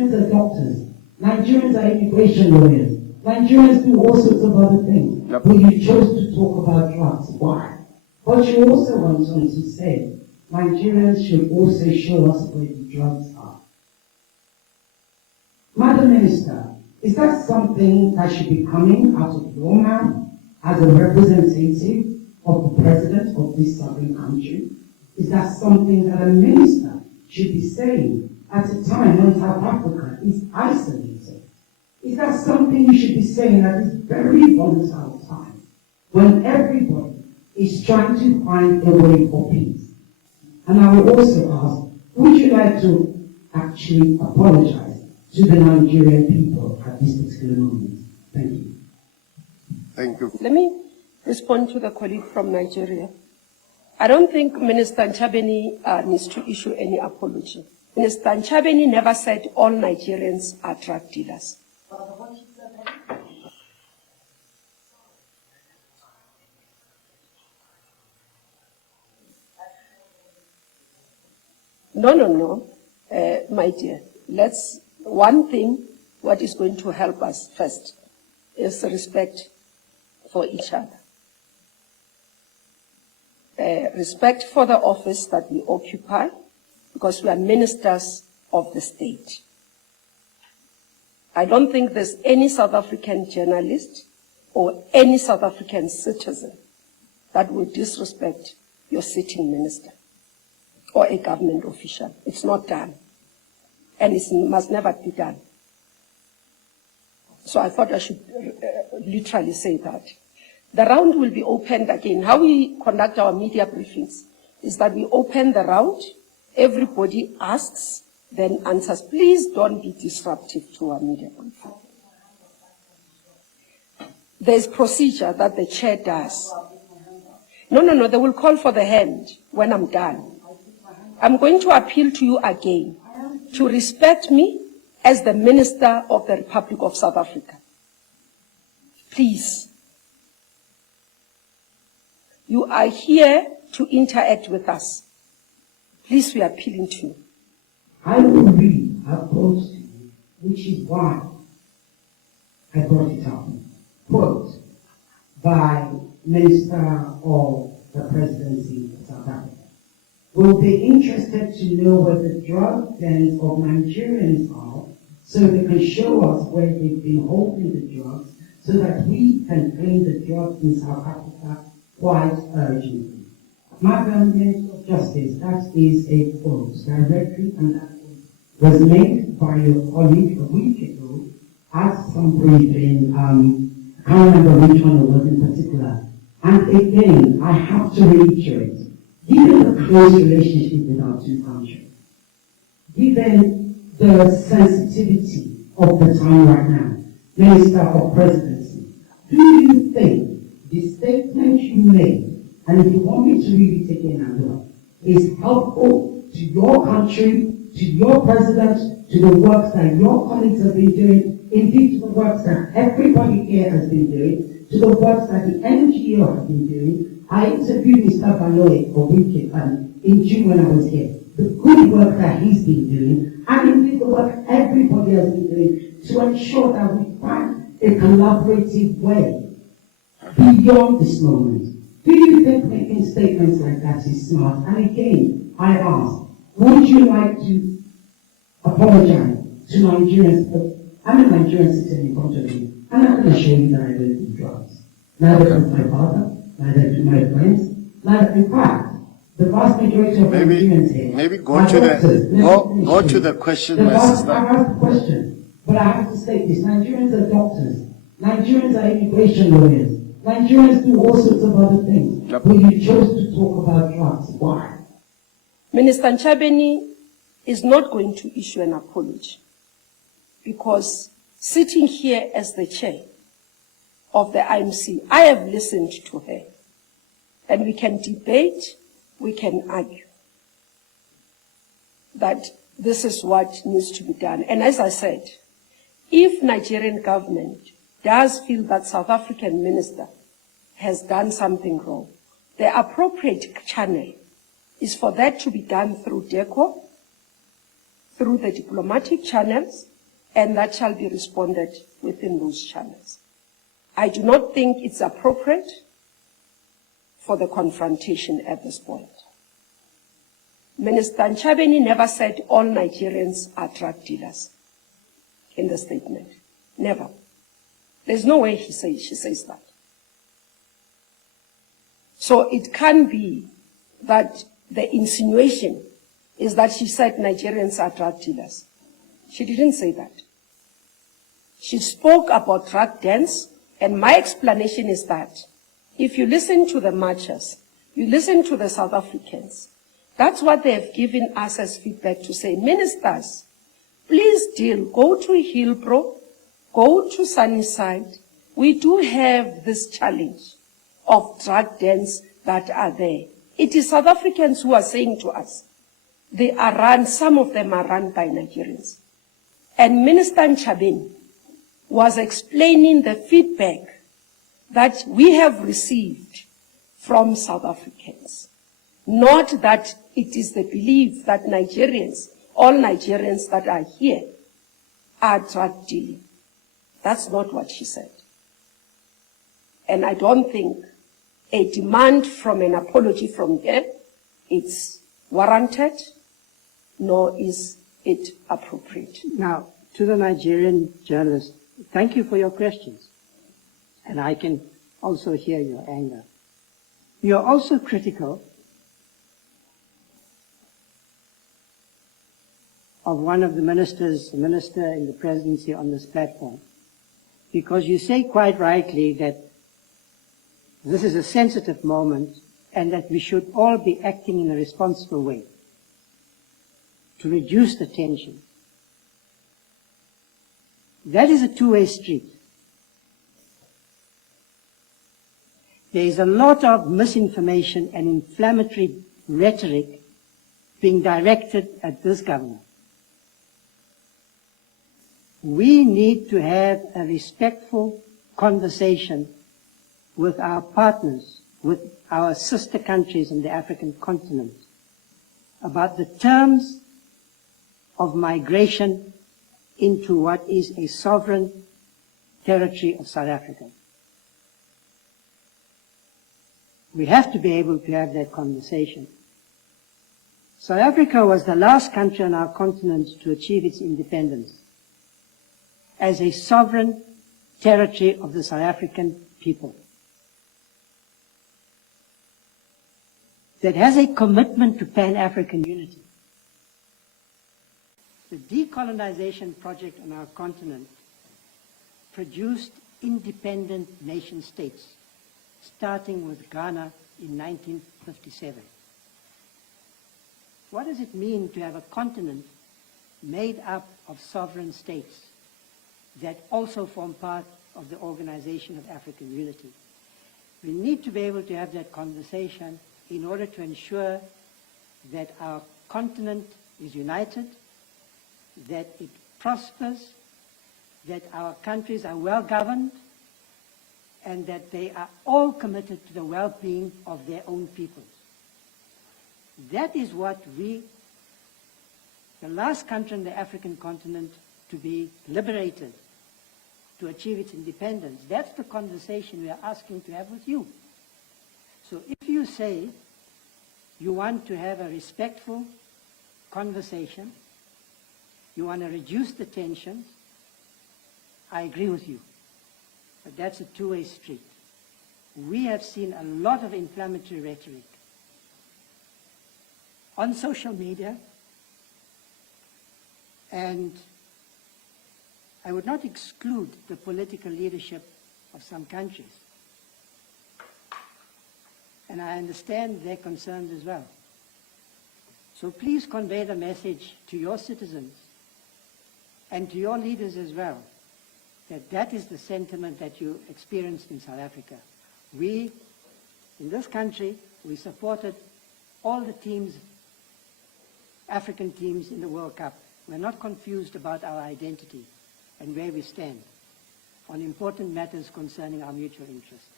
Nigerians are doctors. Nigerians are immigration lawyers. Nigerians do all sorts of other things. Yep. But you chose to talk about drugs. Why? But you also went on to say Nigerians should also show us where the drugs are. Madam Minister, is that something that should be coming out of your mouth as a representative of the president of this sovereign country? Is that something that a minister should be saying at a time when South Africa is isolated? Is that something you should be saying at this very volatile time when everybody is trying to find a way for peace? And I will also ask, would you like to actually apologize to the Nigerian people at this particular moment? Thank you. Thank you. Let me respond to the colleague from Nigeria. I don't think Minister Ntshavheni needs to issue any apology. Minister Ntshavheni never said all Nigerians are drug dealers. No, my dear. One thing, what is going to help us first is respect for each other. Respect for the office that we occupy, because we are ministers of the state. I don't think there's any South African journalist or any South African citizen that will disrespect your sitting minister or a government official. It's not done. And it must never be done. So I thought I should literally say that. The round will be opened again. How we conduct our media briefings is that we open the round, everybody asks, then answers. Please don't be disruptive to our media briefing. There's procedure that the chair does. No, they will call for the hand when I'm done. I'm going to appeal to you again to respect me as the Minister of the Republic of South Africa. Please. You are here to interact with us. Please, we are appealing to you. I will read a quote to you, which is why I brought it up. Quote by Minister of the Presidency of South Africa. We'll be interested to know where the drug dens of Nigerians are so they can show us where they've been holding the drugs so that we can claim the drugs in South Africa quite urgently. Madam Minister of Justice, that is a quote directly, and that was made by your colleague a week ago at some briefing. I can't remember which one it was in particular. And again, I have to reiterate, given the close relationship with our two countries, given the sensitivity of the time right now, Minister of Presidency, do you think the statement you made, and if you want me to read it again as well, is helpful to your country, to your president, to the work that your colleagues have been doing, indeed to the work that everybody here has been doing, to the work that the NGO has been doing? I interviewed Mr. Baloy a week in June when I was here. The good work that he's been doing, and indeed the work everybody has been doing to ensure that we find a collaborative way beyond this moment. Do you think making statements like that is smart? And again, I ask, would you like to apologize to Nigerians? I'm a Nigerian sitting in front of you, and I'm going to show you that I don't do drugs. Neither does my father, neither do my friends, neither, in fact, the vast majority of Nigerians here. Maybe go to the question, my sister. I have a question, but I have to say this. Nigerians are doctors. Nigerians are immigration lawyers. Nigerians do all sorts of other things. Yep. But you chose to talk about drugs. Why? Minister Ntshavheni is not going to issue an apology because sitting here as the chair of the IMC, I have listened to her, and we can debate, we can argue that this is what needs to be done. And as I said, if Nigerian government does feel that South African minister has done something wrong, the appropriate channel is for that to be done through DECO, through the diplomatic channels, and that shall be responded within those channels. I do not think it's appropriate for the confrontation at this point. Minister Nchabeni never said all Nigerians are drug dealers in the statement. Never. There's no way she says that. So it can be that the insinuation is that she said Nigerians are drug dealers. She didn't say that. She spoke about drug dens, and my explanation is that if you listen to the marchers, you listen to the South Africans, that's what they have given us as feedback to say, ministers, please deal, go to Hillbrow, go to Sunnyside. We do have this challenge of drug dens that are there. It is South Africans who are saying to us, they are run, some of them are run by Nigerians. And Minister Nchabeni was explaining the feedback that we have received from South Africans. Not that it is the belief that Nigerians, all Nigerians that are here, are drug dealing. That's not what she said. And I don't think a demand from an apology from her, it's warranted, nor is it appropriate. Now, to the Nigerian journalist, thank you for your questions. And I can also hear your anger. You're also critical of one of the ministers, the minister in the presidency on this platform, because you say quite rightly that this is a sensitive moment and that we should all be acting in a responsible way to reduce the tension. That is a two-way street. There is a lot of misinformation and inflammatory rhetoric being directed at this government. We need to have a respectful conversation with our partners, with our sister countries in the African continent, about the terms of migration into what is a sovereign territory of South Africa. We have to be able to have that conversation. South Africa was the last country on our continent to achieve its independence as a sovereign territory of the South African people that has a commitment to Pan-African unity. The decolonization project on our continent produced independent nation states, starting with Ghana in 1957. What does it mean to have a continent made up of sovereign states that also form part of the Organization of African Unity? We need to be able to have that conversation in order to ensure that our continent is united, that it prospers, that our countries are well governed, and that they are all committed to the well-being of their own peoples. That is what the last country on the African continent to be liberated, to achieve its independence, that's the conversation we are asking to have with you. So if you say you want to have a respectful conversation, you want to reduce the tensions, I agree with you. But that's a two-way street. We have seen a lot of inflammatory rhetoric on social media, and I would not exclude the political leadership of some countries. And I understand their concerns as well. So please convey the message to your citizens and to your leaders as well, that that is the sentiment that you experienced in South Africa. We, in this country, we supported all the teams, African teams in the World Cup. We're not confused about our identity and where we stand on important matters concerning our mutual interests.